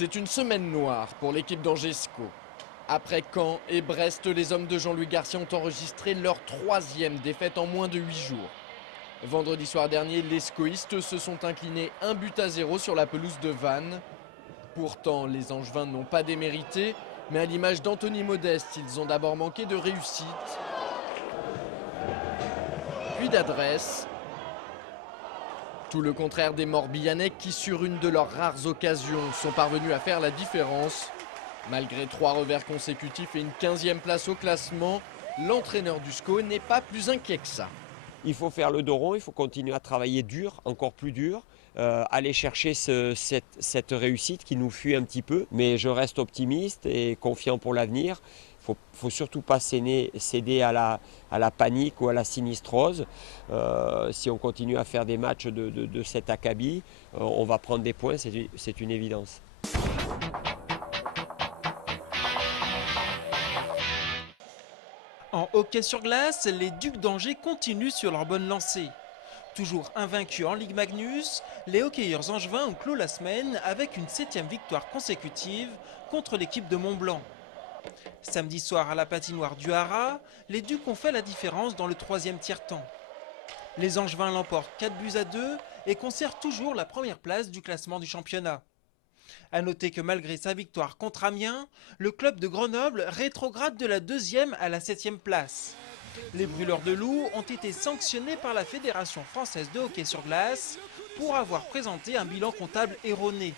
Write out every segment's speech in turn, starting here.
C'est une semaine noire pour l'équipe d'Angesco. Après Caen et Brest, les hommes de Jean-Louis Garcia ont enregistré leur 3e défaite en moins de 8 jours. Vendredi soir dernier, les scoïstes se sont inclinés 1-0 sur la pelouse de Vannes. Pourtant, les Angevins n'ont pas démérité, mais à l'image d'Anthony Modeste, ils ont d'abord manqué de réussite, puis d'adresse. Tout le contraire des Morbihanais qui, sur une de leurs rares occasions, sont parvenus à faire la différence. Malgré 3 revers consécutifs et une 15e place au classement, l'entraîneur du SCO n'est pas plus inquiet que ça. Il faut faire le dos rond, il faut continuer à travailler dur, encore plus dur, aller chercher cette réussite qui nous fuit un petit peu. Mais je reste optimiste et confiant pour l'avenir. Il ne faut surtout pas céder à la panique ou à la sinistrose. Si on continue à faire des matchs de cet acabit, on va prendre des points, c'est une évidence. En hockey sur glace, les Ducs d'Angers continuent sur leur bonne lancée. Toujours invaincus en Ligue Magnus, les hockeyeurs angevins ont clos la semaine avec une 7e victoire consécutive contre l'équipe de Mont-Blanc. Samedi soir à la patinoire du Haras, les Ducs ont fait la différence dans le 3e tiers-temps. Les Angevins l'emportent 4-2 et conservent toujours la première place du classement du championnat. A noter que malgré sa victoire contre Amiens, le club de Grenoble rétrograde de la 2e à la 7e place. Les brûleurs de loups ont été sanctionnés par la Fédération française de hockey sur glace pour avoir présenté un bilan comptable erroné.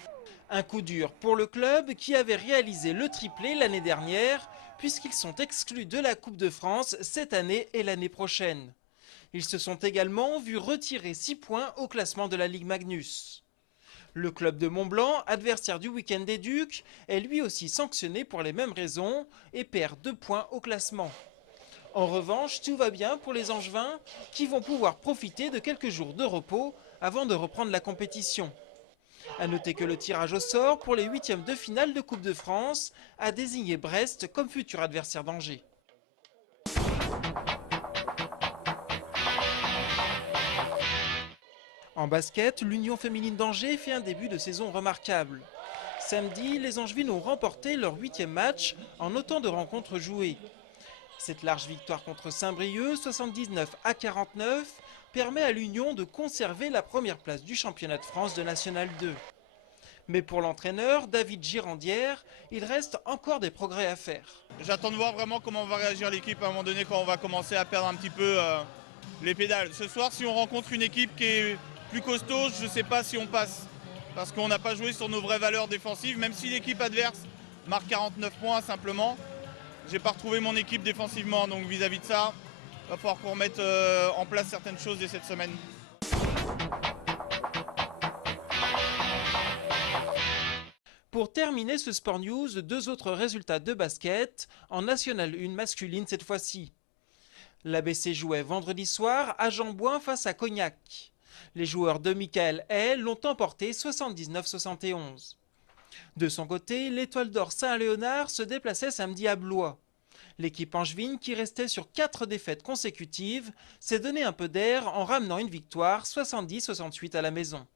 Un coup dur pour le club qui avait réalisé le triplé l'année dernière puisqu'ils sont exclus de la Coupe de France cette année et l'année prochaine. Ils se sont également vus retirer 6 points au classement de la Ligue Magnus. Le club de Mont-Blanc, adversaire du week-end des Ducs, est lui aussi sanctionné pour les mêmes raisons et perd 2 points au classement. En revanche, tout va bien pour les Angevins qui vont pouvoir profiter de quelques jours de repos avant de reprendre la compétition. A noter que le tirage au sort pour les 8e de finale de Coupe de France a désigné Brest comme futur adversaire d'Angers. En basket, l'Union féminine d'Angers fait un début de saison remarquable. Samedi, les Angevines ont remporté leur 8e match en autant de rencontres jouées. Cette large victoire contre Saint-Brieuc, 79-49, permet à l'Union de conserver la première place du championnat de France de National 2. Mais pour l'entraîneur, David Girandière, il reste encore des progrès à faire. J'attends de voir vraiment comment va réagir l'équipe à un moment donné quand on va commencer à perdre un petit peu les pédales. Ce soir, si on rencontre une équipe qui est plus costaud, je ne sais pas si on passe. Parce qu'on n'a pas joué sur nos vraies valeurs défensives, même si l'équipe adverse marque 49 points simplement. J'ai pas retrouvé mon équipe défensivement, donc vis-à-vis de ça, il va falloir qu'on remette en place certaines choses dès cette semaine. Pour terminer ce Sport News, 2 autres résultats de basket, en National 1 masculine cette fois-ci. L'ABC jouait vendredi soir à Jeanbouin face à Cognac. Les joueurs de Michael Hay l'ont emporté 79-71. De son côté, l'Étoile d'Or Saint-Léonard se déplaçait samedi à Blois. L'équipe angevine, qui restait sur 4 défaites consécutives, s'est donné un peu d'air en ramenant une victoire 70-68 à la maison.